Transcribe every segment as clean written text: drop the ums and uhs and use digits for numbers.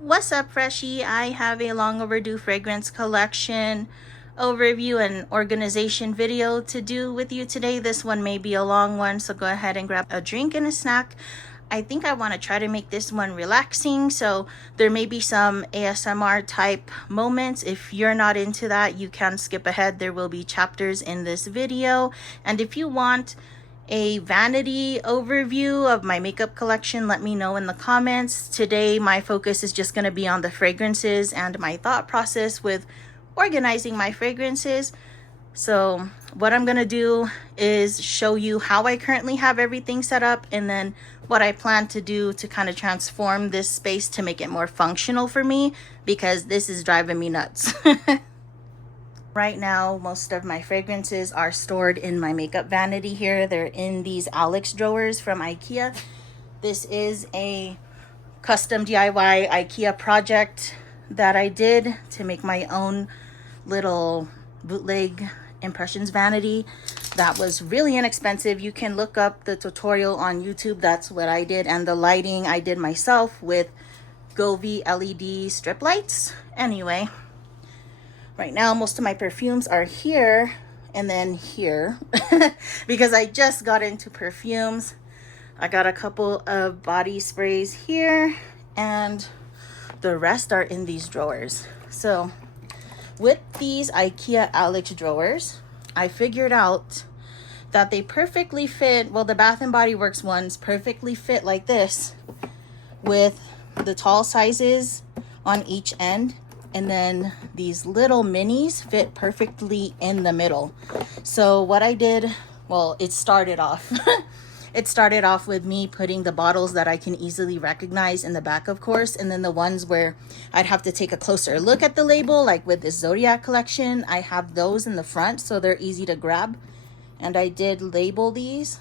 What's up, Freshie? I have a long overdue fragrance collection overview and organization video to do with you today. This one may be a long one, so go ahead and grab a drink and a snack. I think I want to try to make this one relaxing, so there may be some ASMR type moments. If you're not into that, you can skip ahead. There will be chapters in this video, and if you want a vanity overview of my makeup collection, let me know in the comments. Today my focus is just going to be on the fragrances and my thought process with organizing my fragrances. So what I'm going to do is show you how I currently have everything set up, and then what I plan to do to kind of transform this space to make it more functional for me, because this is driving me nuts. Right now, most of my fragrances are stored in my makeup vanity here. They're in these Alex drawers from Ikea. This is a custom DIY Ikea project that I did to make my own little bootleg impressions vanity. That was really inexpensive. You can look up the tutorial on YouTube. That's what I did. And the lighting I did myself with Govee LED strip lights. Anyway, right now, most of my perfumes are here and then here because I just got into perfumes. I got a couple of body sprays here and the rest are in these drawers. So with these Ikea Alex drawers, I figured out that they perfectly fit. Well, the Bath & Body Works ones perfectly fit like this with the tall sizes on each end. And then these little minis fit perfectly in the middle. So what I did, well, it started off with me putting the bottles that I can easily recognize in the back, of course, and then the ones where I'd have to take a closer look at the label, like with this Zodiac collection, I have those in the front so they're easy to grab. And I did label these.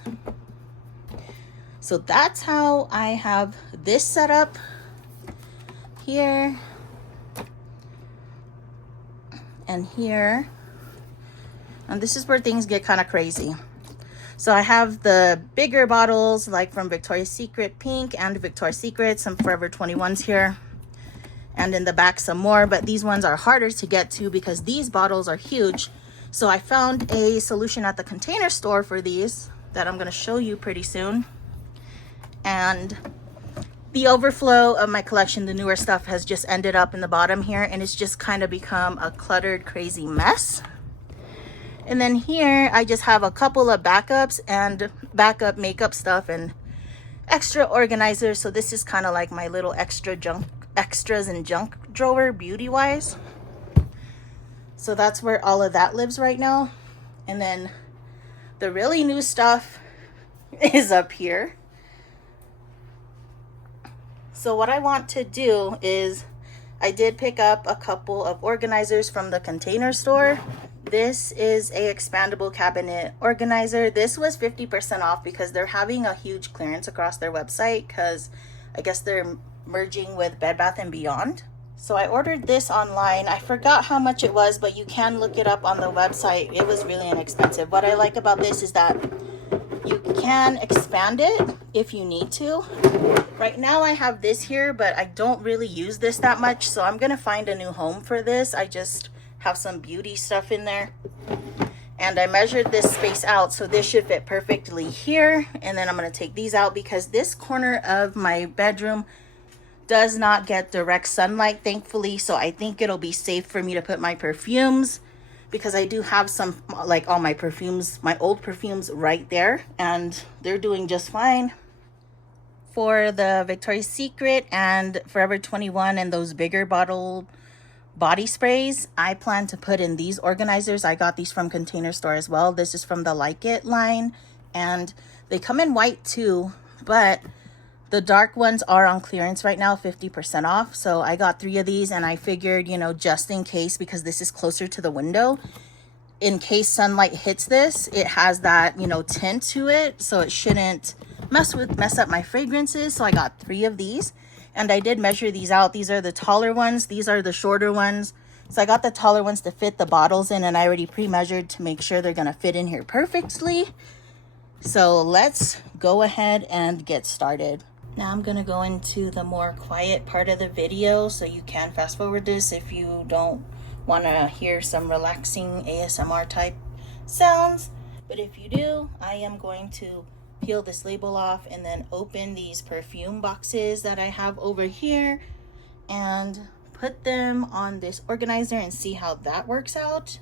So that's how I have this set up here and here. And this is where things get kind of crazy. So I have the bigger bottles, like from Victoria's Secret Pink and Victoria's Secret, some Forever 21s here, and in the back some more, but these ones are harder to get to because these bottles are huge. So I found a solution at the Container Store for these that I'm going to show you pretty soon. And the overflow of my collection, the newer stuff, has just ended up in the bottom here, and it's just kind of become a cluttered, crazy mess. And then here I just have a couple of backups and backup makeup stuff and extra organizers. So this is kind of like my little extras and junk drawer, beauty wise. So that's where all of that lives right now. And then the really new stuff is up here. So what I want to do is, I did pick up a couple of organizers from the Container Store. This is a expandable cabinet organizer. This was 50% off because they're having a huge clearance across their website, because I guess they're merging with Bed Bath & Beyond. So I ordered this online. I forgot how much it was, but you can look it up on the website. It was really inexpensive. What I like about this is that you can expand it if you need to. Right now I have this here, but I don't really use this that much, so I'm gonna find a new home for this. I just have some beauty stuff in there, and I measured this space out, so this should fit perfectly here. And then I'm gonna take these out because this corner of my bedroom does not get direct sunlight, thankfully, so I think it'll be safe for me to put my perfumes, because I do have some, like all my perfumes, my old perfumes right there, and they're doing just fine. For the Victoria's Secret and Forever 21 and those bigger bottle body sprays, I plan to put in these organizers. I got these from Container Store as well. This is from the Like It line, and they come in white too, but the dark ones are on clearance right now, 50% off. So I got 3 of these, and I figured, you know, just in case, because this is closer to the window, in case sunlight hits this, it has that, you know, tint to it, so it shouldn't mess up my fragrances. So I got 3 of these, and I did measure these out. These are the taller ones, these are the shorter ones. So I got the taller ones to fit the bottles in, and I already pre-measured to make sure they're gonna fit in here perfectly. So let's go ahead and get started. Now I'm gonna go into the more quiet part of the video, so you can fast forward this if you don't want to hear some relaxing ASMR type sounds. But if you do, I am going to peel this label off and then open these perfume boxes that I have over here and put them on this organizer and see how that works out.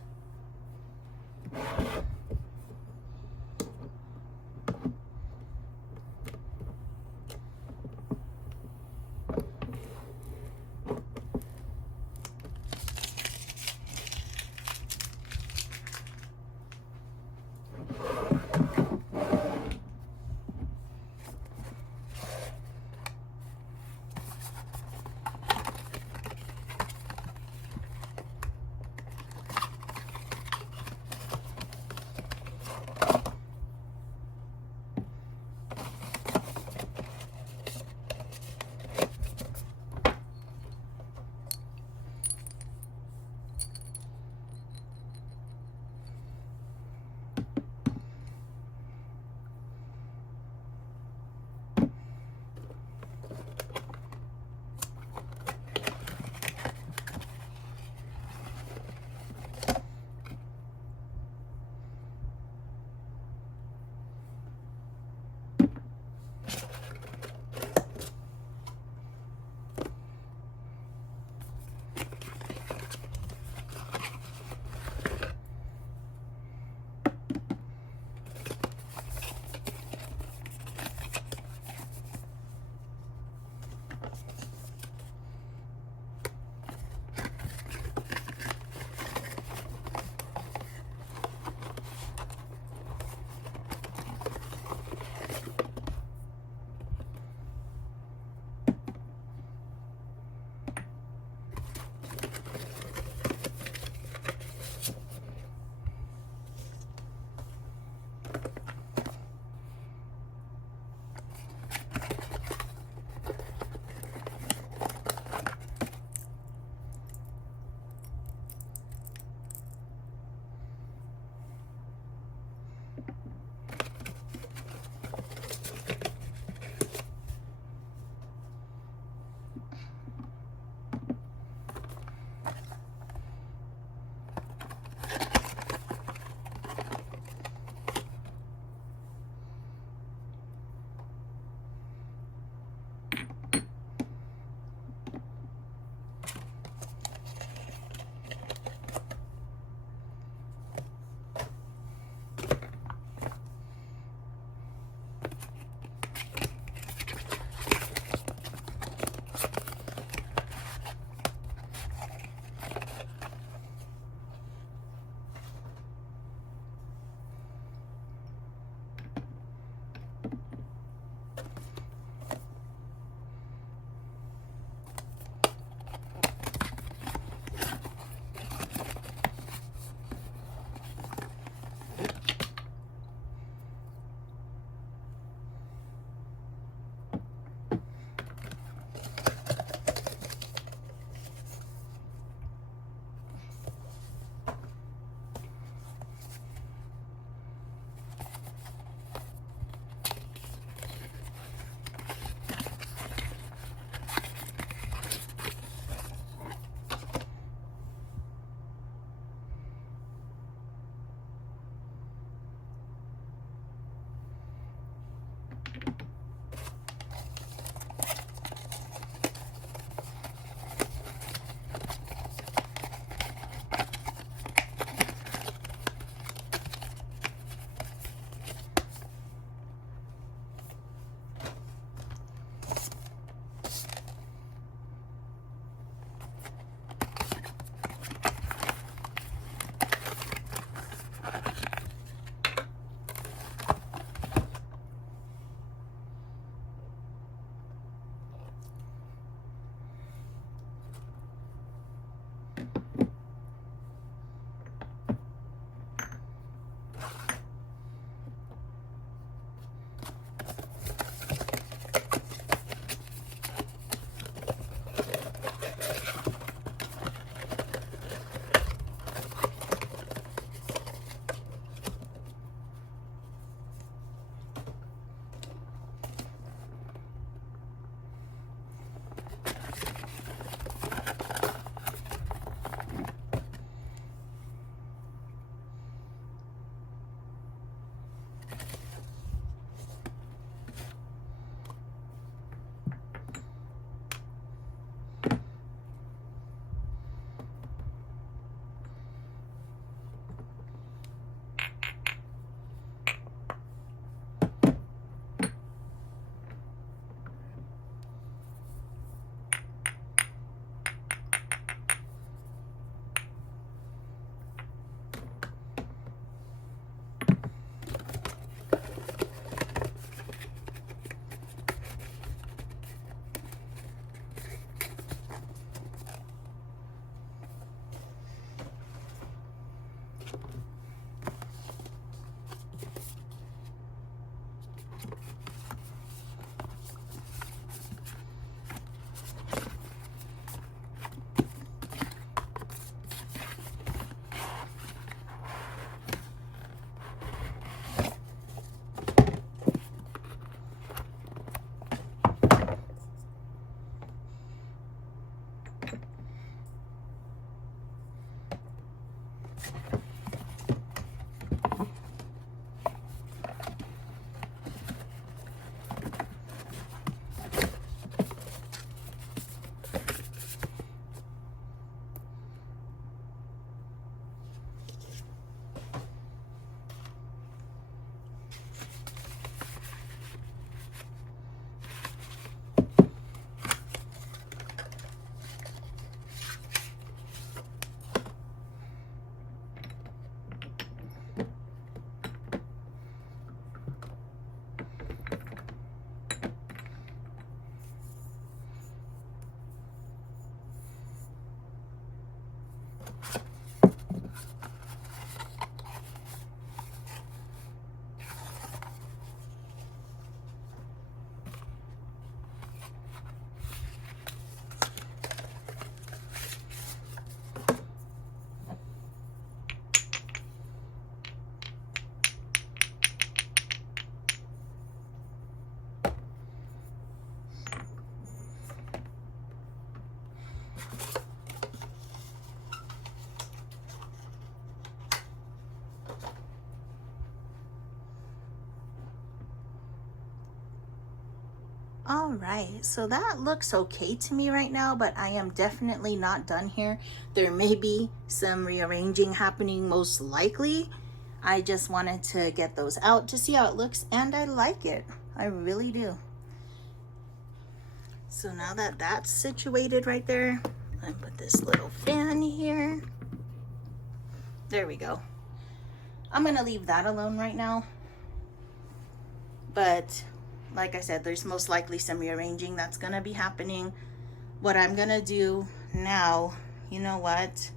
All right, so that looks okay to me right now, but I am definitely not done here. There may be some rearranging happening, most likely. I just wanted to get those out to see how it looks, and I like it. I really do. So now that that's situated right there, I put this little fan here. There we go. I'm gonna leave that alone right now. But like I said, there's most likely some rearranging that's gonna be happening. What I'm gonna do now, you know what?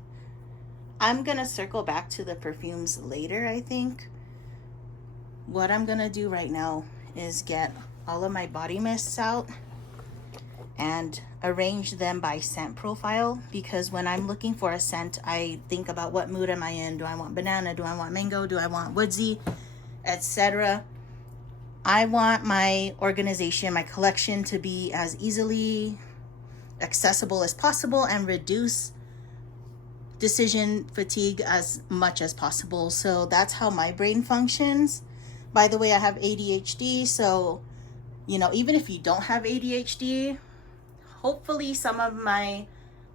I'm gonna circle back to the perfumes later, I think. What I'm gonna do right now is get all of my body mists out and arrange them by scent profile, because when I'm looking for a scent, I think about what mood am I in. Do I want banana? Do I want mango? Do I want woodsy? Etc. I want my organization, my collection, to be as easily accessible as possible and reduce decision fatigue as much as possible. So that's how my brain functions. By the way, I have ADHD, so you know, even if you don't have ADHD, hopefully some of my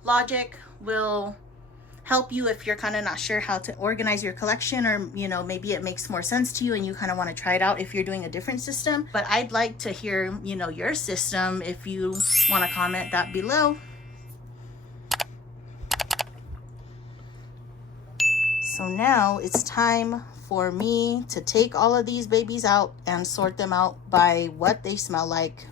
logic will help you if you're kind of not sure how to organize your collection, or you know, maybe it makes more sense to you and you kind of want to try it out if you're doing a different system. But I'd like to hear, you know, your system if you want to comment that below. So now it's time for me to take all of these babies out and sort them out by what they smell like.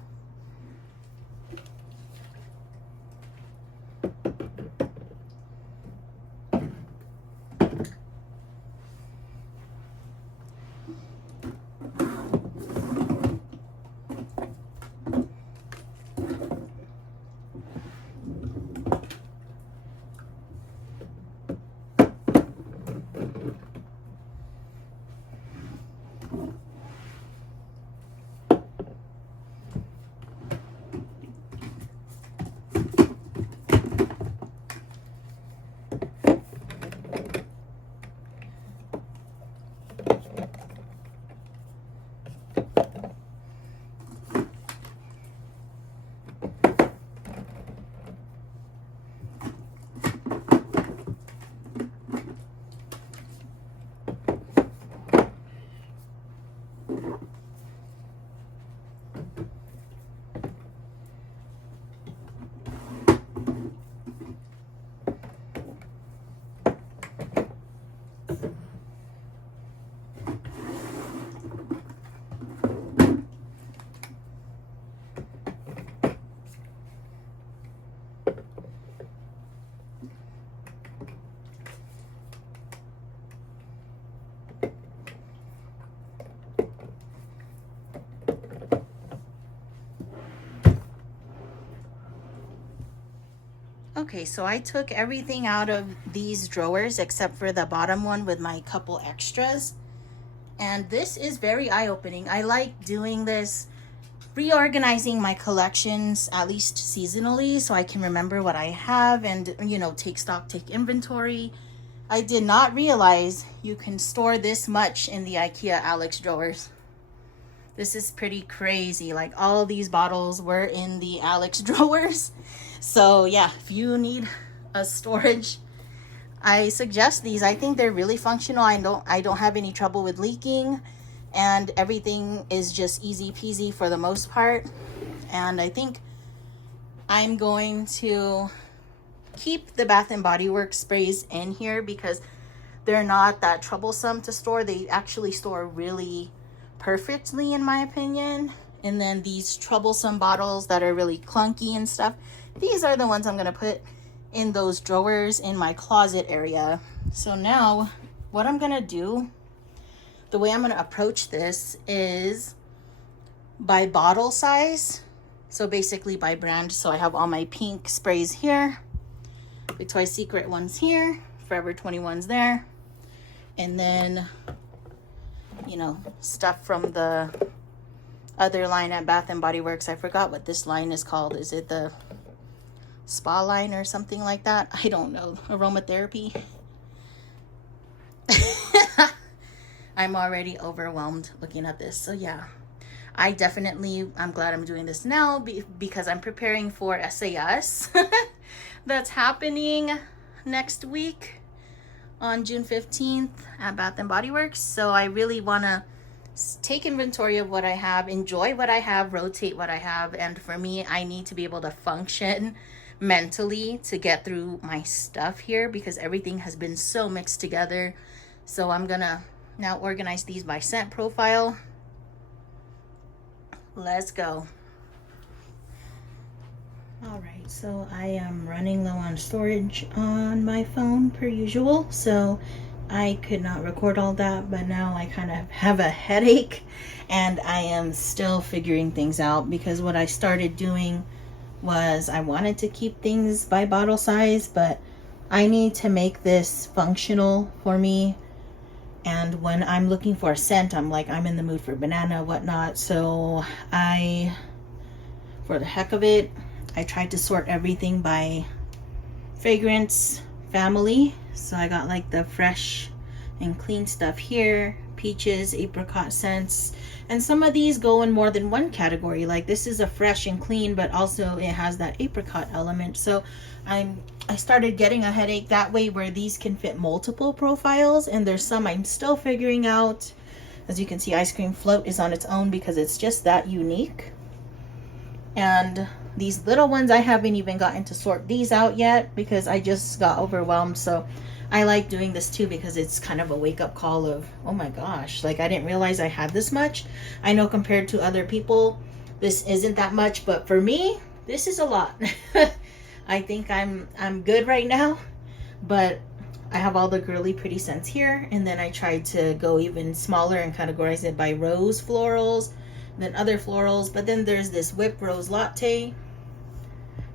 Okay, so I took everything out of these drawers except for the bottom one with my couple extras. And this is very eye-opening. I like doing this, reorganizing my collections at least seasonally so I can remember what I have and, you know, take stock, take inventory. I did not realize you can store this much in the Ikea Alex Drawers. This is pretty crazy. Like, all these bottles were in the Alex Drawers. So yeah, if you need a storage, I suggest these. I think they're really functional. I don't have any trouble with leaking, and everything is just easy peasy for the most part. And I think I'm going to keep the Bath and Body Works sprays in here because they're not that troublesome to store. They actually store really perfectly, in my opinion. And then these troublesome bottles that are really clunky and stuff, these are the ones I'm gonna put in those drawers in my closet area. So now what I'm gonna do, the way I'm gonna approach this is by bottle size. So basically by brand. So I have all my pink sprays here, Victoria's Secret ones here, Forever 21's there, and then, you know, stuff from the other line at Bath and Body Works. I forgot what this line is called. Is it the spa line or something like that? I don't know. Aromatherapy. I'm already overwhelmed looking at this. So yeah, I'm glad I'm doing this now because I'm preparing for SAS that's happening next week on June 15th at Bath and Body Works. So I really want to take inventory of what I have, enjoy what I have, rotate what I have. And for me, I need to be able to function mentally to get through my stuff here because everything has been so mixed together. So I'm gonna now organize these by scent profile. Let's go. All right, so I am running low on storage on my phone per usual, so I could not record all that, but now I kind of have a headache and I am still figuring things out because what I started doing was I wanted to keep things by bottle size, but I need to make this functional for me. And when I'm looking for a scent, I'm like, I'm in the mood for banana, whatnot. So for the heck of it, I tried to sort everything by fragrance family. So I got like the fresh and clean stuff here, peaches, apricot scents, and some of these go in more than one category. Like this is a fresh and clean, but also it has that apricot element. So I started getting a headache that way where these can fit multiple profiles, and there's some I'm still figuring out. As you can see, Ice Cream Float is on its own because it's just that unique. And these little ones, I haven't even gotten to sort these out yet because I just got overwhelmed. So I like doing this too because it's kind of a wake-up call of, oh my gosh, like I didn't realize I had this much. I know compared to other people, this isn't that much, but for me, this is a lot. I think I'm good right now, but I have all the girly pretty scents here, and then I tried to go even smaller and categorize it by rose florals, then other florals, but then there's this whipped rose latte.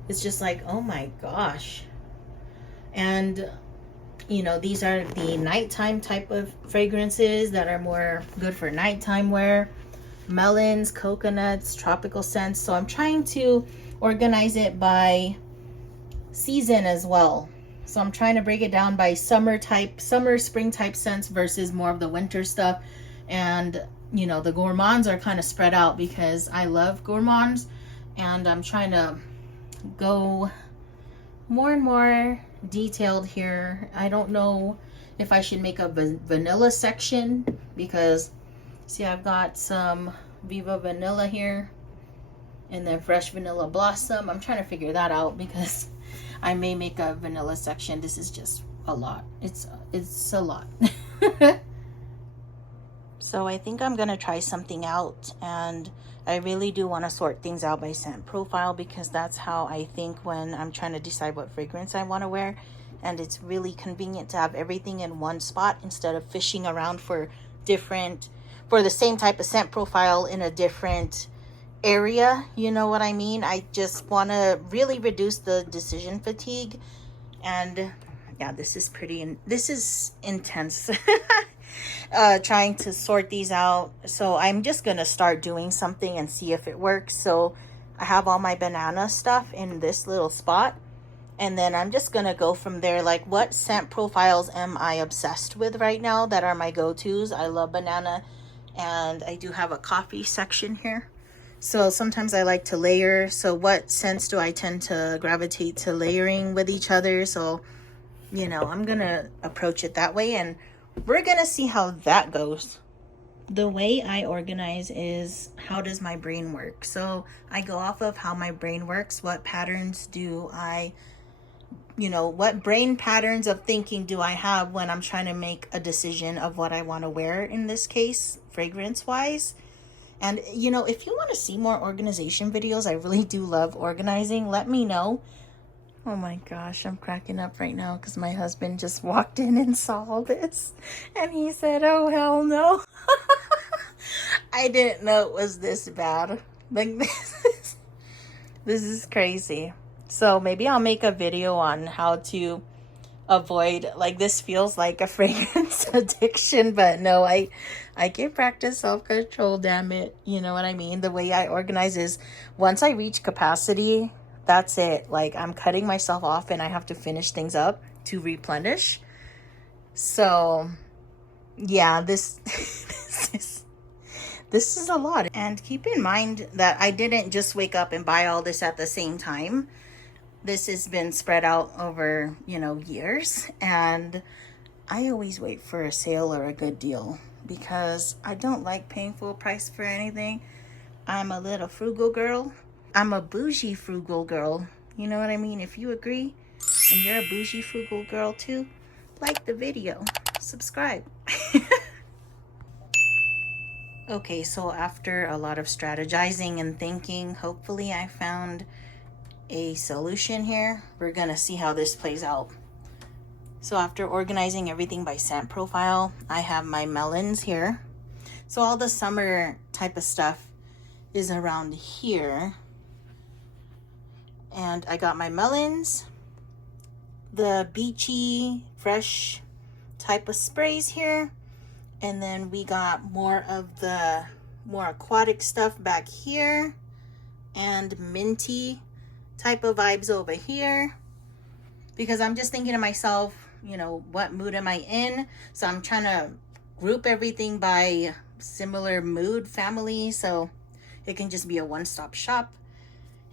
It's just like, oh my gosh. And you know, these are the nighttime type of fragrances that are more good for nighttime wear. Melons, coconuts, tropical scents. So I'm trying to organize it by season as well. So I'm trying to break it down by summer, spring type scents versus more of the winter stuff. And you know, the gourmands are kind of spread out because I love gourmands, and I'm trying to go more and more detailed here. I don't know if I should make a vanilla section because see, I've got some Viva Vanilla here and then Fresh Vanilla Blossom. I'm trying to figure that out because I may make a vanilla section. This is just a lot. It's a lot. So I think I'm gonna try something out, and I really do want to sort things out by scent profile because that's how I think when I'm trying to decide what fragrance I want to wear. And it's really convenient to have everything in one spot instead of fishing around for the same type of scent profile in a different area. You know what I mean? I just want to really reduce the decision fatigue. And yeah, this is intense. Trying to sort these out. So I'm just gonna start doing something and see if it works. So I have all my banana stuff in this little spot, and then I'm just gonna go from there. Like, what scent profiles am I obsessed with right now that are my go-tos? I love banana, and I do have a coffee section here. So sometimes I like to layer. So what scents do I tend to gravitate to layering with each other? So, you know, I'm gonna approach it that way, and we're gonna see how that goes. The way I organize is, how does my brain work? So I go off of how my brain works. What patterns do I, what brain patterns of thinking do I have when I'm trying to make a decision of what I want to wear, in this case, fragrance wise. And if you want to see more organization videos, I really do love organizing. Let me know. Oh my gosh, I'm cracking up right now because my husband just walked in and saw all this and he said, oh hell no. I didn't know it was this bad. Like this is crazy. So maybe I'll make a video on how to avoid, like, this feels like a fragrance addiction, but no, I can practice self-control, damn it. You know what I mean? The way I organize is once I reach capacity, that's it. Like, I'm cutting myself off and I have to finish things up to replenish. So yeah, this this is a lot. And keep in mind that I didn't just wake up and buy all this at the same time. This has been spread out over, you know, years, and I always wait for a sale or a good deal because I don't like paying full price for anything. I'm a little frugal girl. I'm a bougie frugal girl. You know what I mean? If you agree and you're a bougie frugal girl too, like the video, subscribe. Okay, so after a lot of strategizing and thinking, hopefully I found a solution here. We're gonna see how this plays out. So after organizing everything by scent profile, I have my melons here. So all the summer type of stuff is around here. And I got my melons, the beachy, fresh type of sprays here. And then we got more of the more aquatic stuff back here and minty type of vibes over here, because I'm just thinking to myself, you know, what mood am I in? So I'm trying to group everything by similar mood family so it can just be a one-stop shop.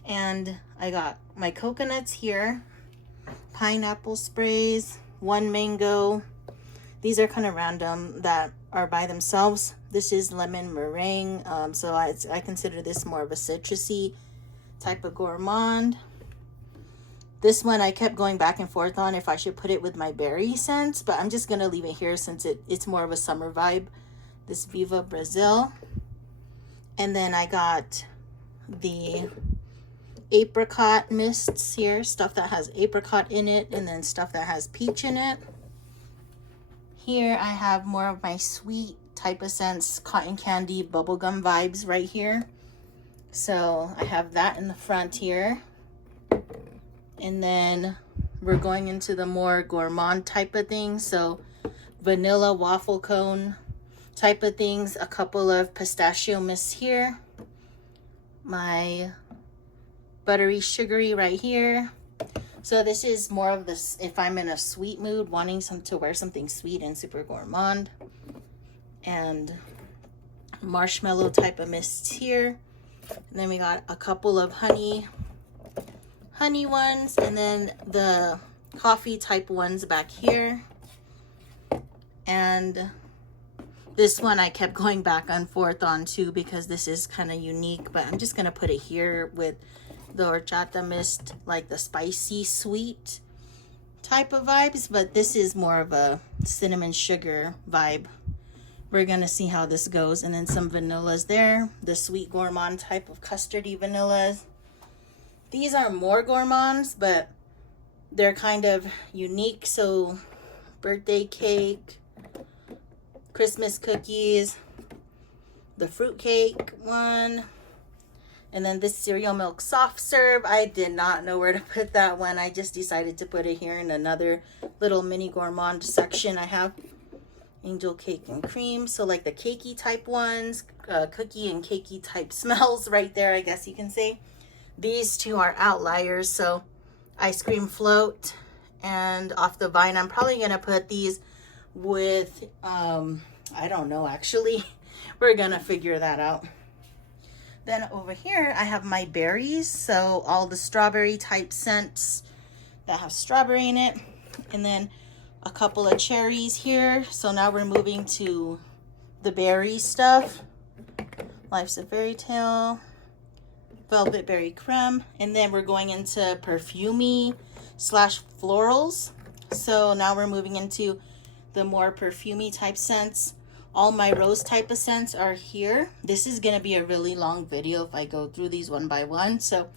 And I got my coconuts here, pineapple sprays, one mango. These are kind of random that are by themselves. This is lemon meringue, so I consider this more of a citrusy type of gourmand. This one I kept going back and forth on if I should put it with my berry scents, but I'm just gonna leave it here since it's more of a summer vibe. This Viva Brazil. And then I got the apricot mists here, stuff that has apricot in it, and then stuff that has peach in it. Here I have more of my sweet type of scents, cotton candy, bubblegum vibes right here. So I have that in the front here. And then we're going into the more gourmand type of things. So vanilla waffle cone type of things. A couple of pistachio mists here. My buttery sugary right here. So this is more of this if I'm in a sweet mood, wanting to wear something sweet and super gourmand. And marshmallow type of mists here. And then we got a couple of honey ones, and then the coffee type ones back here. And this one I kept going back and forth on too because this is kind of unique, but I'm just gonna put it here with the horchata mist, like the spicy sweet type of vibes, but this is more of a cinnamon sugar vibe. We're gonna see how this goes. And then some vanillas there, the sweet gourmand type of custardy vanillas. These are more gourmands, but they're kind of unique. So birthday cake, Christmas cookies, the fruit cake one, and then this cereal milk soft serve. I did not know where to put that one. I just decided to put it here in another little mini gourmand section. I have angel cake and cream, so like the cakey type ones, cookie and cakey type smells right there, I guess you can say. These two are outliers, so ice cream float and off the vine. I'm probably gonna put these with I don't know, actually. We're gonna figure that out. Then over here I have my berries, so all the strawberry type scents that have strawberry in it, and then a couple of cherries here. So now we're moving to the berry stuff. Life's a Fairy Tale, Velvet Berry Creme, and then we're going into perfumey slash florals. So now we're moving into the more perfumey type scents. All my rose type of scents are here. This is gonna be a really long video if I go through these one by one, so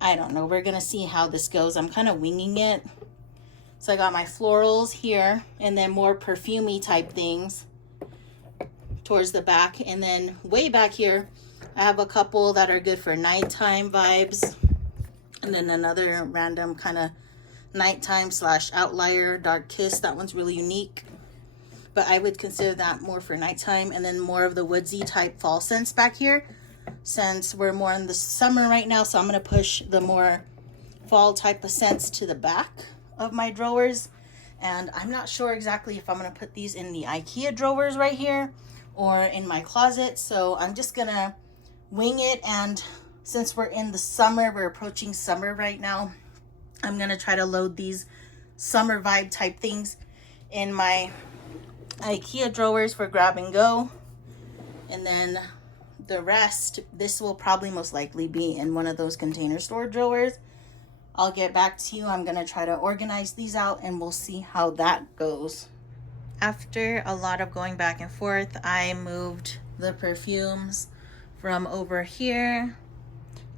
I don't know. We're going to see how this goes. I'm kind of winging it. So I got my florals here, and then more perfumey type things towards the back. And then way back here, I have a couple that are good for nighttime vibes. And then another random kind of nighttime / outlier dark kiss. That one's really unique, but I would consider that more for nighttime. And then more of the woodsy type fall scents back here, since we're more in the summer right now. So I'm going to push the more fall type of scents to the back of my drawers. And I'm not sure exactly if I'm going to put these in the Ikea drawers right here or in my closet. So I'm just going to wing it. And since we're in the summer, we're approaching summer right now, I'm going to try to load these summer vibe type things in my Ikea drawers for grab and go. And then the rest, this will probably most likely be in one of those container store drawers. I'll get back to you. I'm going to try to organize these out and we'll see how that goes. After a lot of going back and forth, I moved the perfumes from over here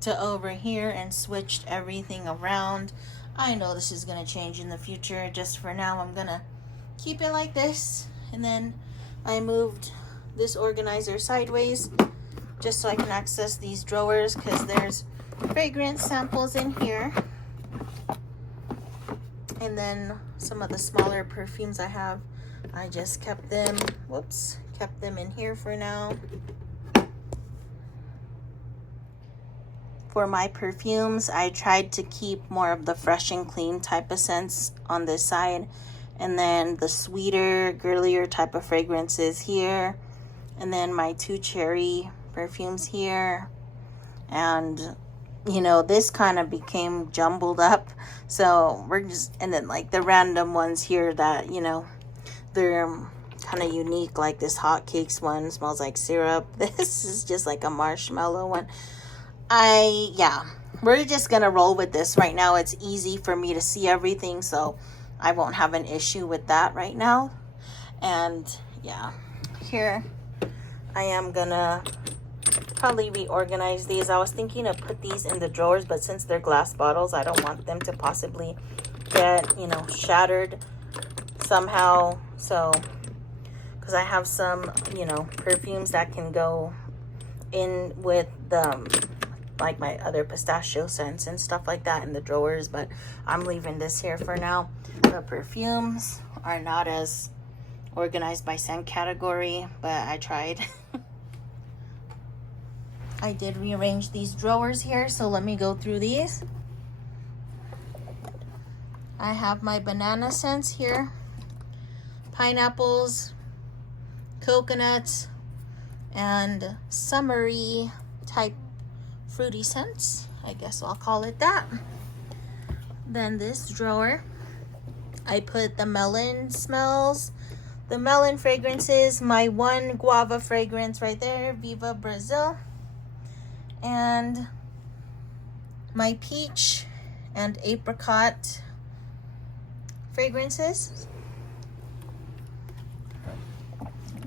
to over here and switched everything around. I know this is going to change in the future. Just for now, I'm going to keep it like this. And then I moved this organizer sideways just so I can access these drawers, because there's fragrance samples in here. And then some of the smaller perfumes I have, I just kept them, kept them in here for now. For my perfumes, I tried to keep more of the fresh and clean type of scents on this side, and then the sweeter, girlier type of fragrances here, and then my 2 cherry perfumes here. And you know, this kind of became jumbled up, so we're just, and then like the random ones here that, you know, they're kind of unique, like this hotcakes one smells like syrup. This is just like a marshmallow one. Yeah, we're just gonna roll with this right now. It's easy for me to see everything, so I won't have an issue with that right now. And yeah, here I am gonna probably reorganize these. I was thinking to put these in the drawers, but since they're glass bottles, I don't want them to possibly get, you know, shattered somehow. So, because I have some, you know, perfumes that can go in with the, like my other pistachio scents and stuff like that in the drawers, but I'm leaving this here for now. The perfumes are not as organized by scent category, but I tried. I did rearrange these drawers here, so let me go through these. I have my banana scents here, pineapples, coconuts, and summery type fruity scents. I guess I'll call it that. Then this drawer, I put the melon smells, the melon fragrances, my 1 guava fragrance right there, Viva Brazil, and my peach and apricot fragrances.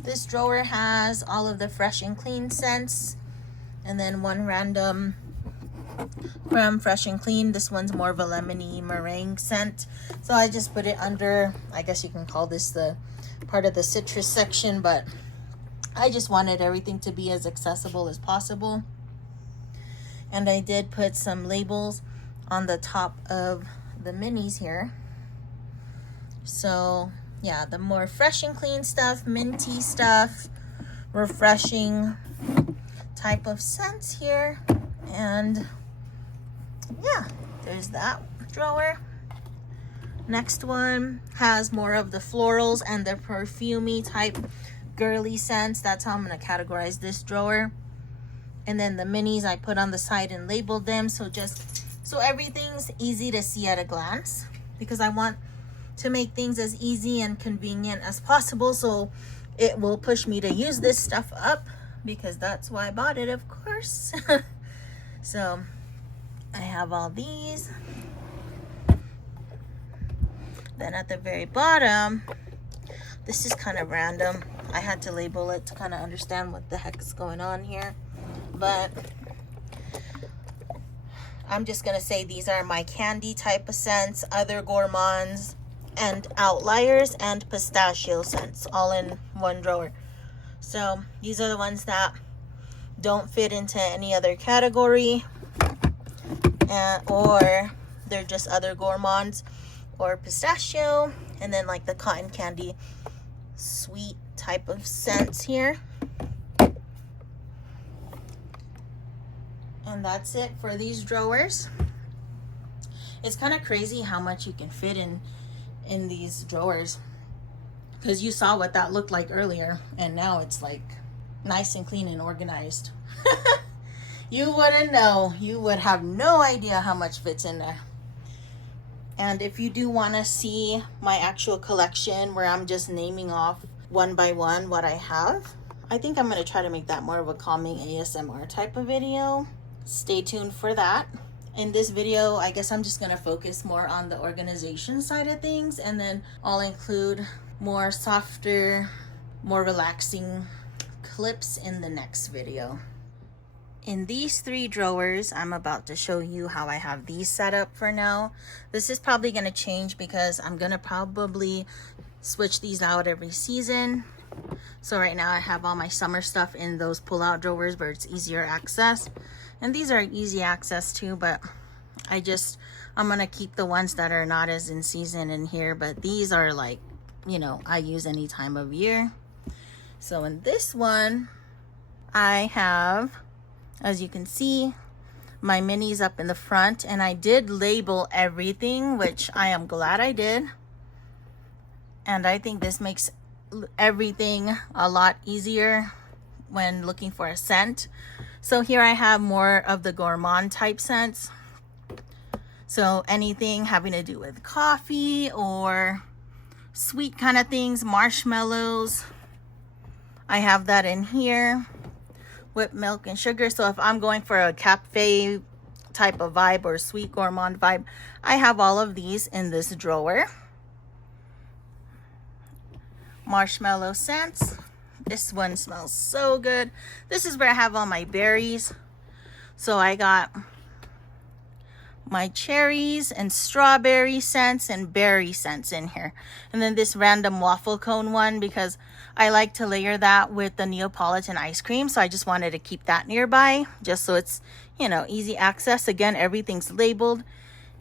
This drawer has all of the fresh and clean scents, and then 1 random from Fresh and Clean. This one's more of a lemony meringue scent, so I just put it under, I guess you can call this the part of the citrus section, but I just wanted everything to be as accessible as possible. And I did put some labels on the top of the minis here. So yeah, the more fresh and clean stuff, minty stuff, refreshing type of scents here. And yeah, there's that drawer. Next one has more of the florals and the perfumey type girly scents. That's how I'm going to categorize this drawer. And then the minis I put on the side and labeled them, so everything's easy to see at a glance, because I want to make things as easy and convenient as possible, so it will push me to use this stuff up, because that's why I bought it, of course. So I have all these. Then at the very bottom, this is kind of random. I had to label it to kind of understand what the heck is going on here. But I'm just gonna say these are my candy type of scents, other gourmands, and outliers, and pistachio scents, all in one drawer. So these are the ones that don't fit into any other category, or they're just other gourmands or pistachio. And then like the cotton candy sweet type of scents here. And that's it for these drawers. It's kind of crazy how much you can fit in these drawers, because you saw what that looked like earlier, and now it's like nice and clean and organized. You wouldn't know. You would have no idea how much fits in there. And if you do want to see my actual collection where I'm just naming off one by one what I have, I think I'm going to try to make that more of a calming ASMR type of video. Stay tuned for that. In this video, I guess I'm just going to focus more on the organization side of things, and then I'll include more softer, more relaxing clips in the next video. In these 3 drawers, I'm about to show you how I have these set up for now. This is probably going to change because I'm going to probably switch these out every season. So right now I have all my summer stuff in those pull-out drawers where it's easier access. And these are easy access too, but I'm going to keep the ones that are not as in season in here. But these are like, you know, I use any time of year. So in this one, I have, as you can see, my minis up in the front. And I did label everything, which I am glad I did. And I think this makes everything a lot easier when looking for a scent. So here I have more of the gourmand type scents. So anything having to do with coffee or sweet kind of things, marshmallows, I have that in here. Whipped milk and sugar. So if I'm going for a cafe type of vibe or sweet gourmand vibe, I have all of these in this drawer. Marshmallow scents. This one smells so good. This is where I have all my berries. So I got my cherries and strawberry scents and berry scents in here. And then this random waffle cone one, because I like to layer that with the Neapolitan ice cream. So I just wanted to keep that nearby, just so it's, you know, easy access. Again, everything's labeled.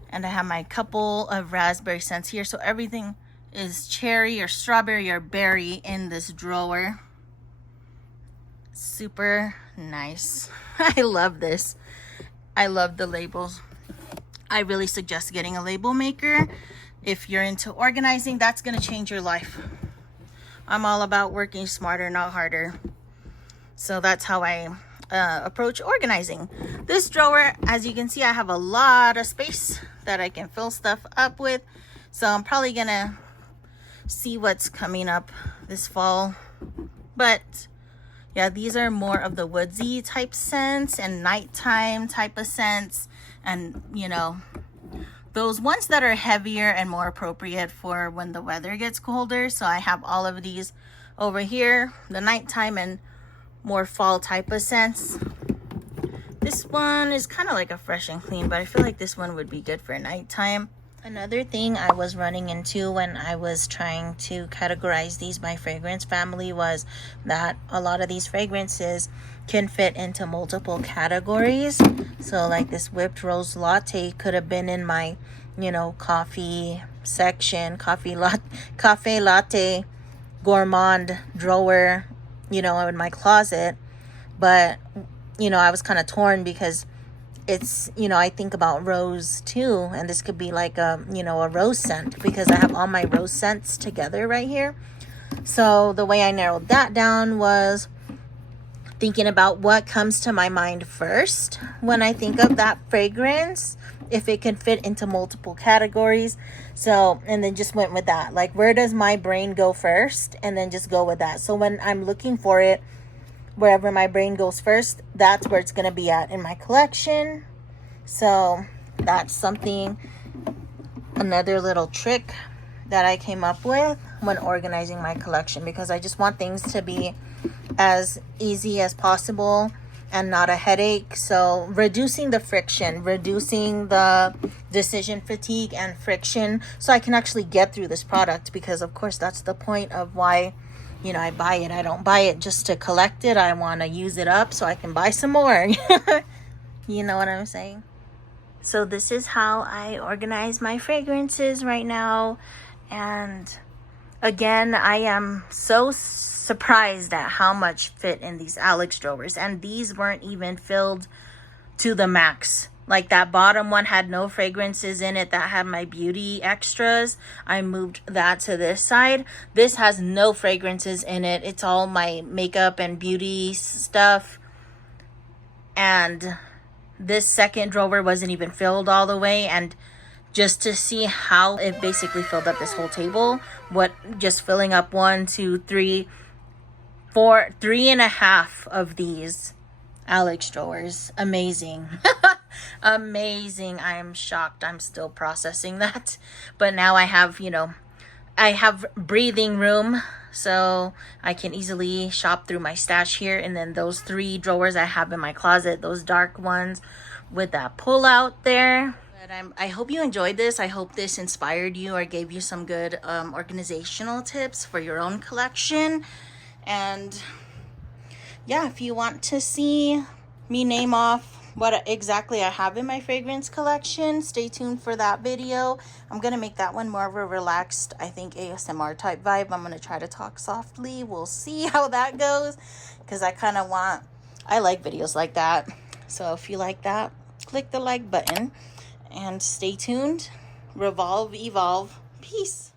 And I have my couple of raspberry scents here. So everything is cherry or strawberry or berry in this drawer. Super nice. I love this. I love the labels. I really suggest getting a label maker. If you're into organizing, that's going to change your life. I'm all about working smarter, not harder. So that's how I approach organizing. This drawer, as you can see, I have a lot of space that I can fill stuff up with. So I'm probably going to see what's coming up this fall. But yeah, these are more of the woodsy type scents and nighttime type of scents. And, you know, those ones that are heavier and more appropriate for when the weather gets colder. So I have all of these over here, the nighttime and more fall type of scents. This one is kind of like a fresh and clean, but I feel like this one would be good for nighttime. Another thing I was running into when I was trying to categorize these by fragrance family was that a lot of these fragrances can fit into multiple categories. So like this whipped rose latte could have been in my, you know, coffee section, cafe latte gourmand drawer, you know, in my closet. But, you know, I was kind of torn because it's, you know, I think about rose too, and this could be like a, you know, a rose scent, because I have all my rose scents together right here. So the way I narrowed that down was thinking about what comes to my mind first when I think of that fragrance, if it can fit into multiple categories. So, and then just went with that, like, where does my brain go first, and then just go with that. So when I'm looking for it, wherever my brain goes first, that's where it's going to be at in my collection. So that's something, another little trick that I came up with when organizing my collection, because I just want things to be as easy as possible and not a headache. So reducing the friction, reducing the decision fatigue and friction, so I can actually get through this product, because of course that's the point of why, you know, I buy it. I don't buy it just to collect it. I want to use it up so I can buy some more. You know what I'm saying? So this is how I organize my fragrances right now. And again, I am so surprised at how much fit in these Alex drawers. And these weren't even filled to the max. Like that bottom one had no fragrances in it. That had my beauty extras. I moved that to this side. This has no fragrances in it. It's all my makeup and beauty stuff. And this second drawer wasn't even filled all the way. And just to see how it basically filled up this whole table, what just filling up 1, 2, 3, 4, 3.5 of these Alex drawers. Amazing. Amazing. I'm shocked. I'm still processing that. But now I have, you know, I have breathing room, so I can easily shop through my stash here. And then those 3 drawers I have in my closet, those dark ones with that pull out there. But I hope you enjoyed this. I hope this inspired you or gave you some good organizational tips for your own collection. And yeah, if you want to see me name off what exactly I have in my fragrance collection, stay tuned for that video. I'm gonna make that one more of a relaxed, I think, ASMR type vibe. I'm gonna try to talk softly. We'll see how that goes, because I like videos like that. So if you like that, click the like button and stay tuned. Revolve, evolve. Peace.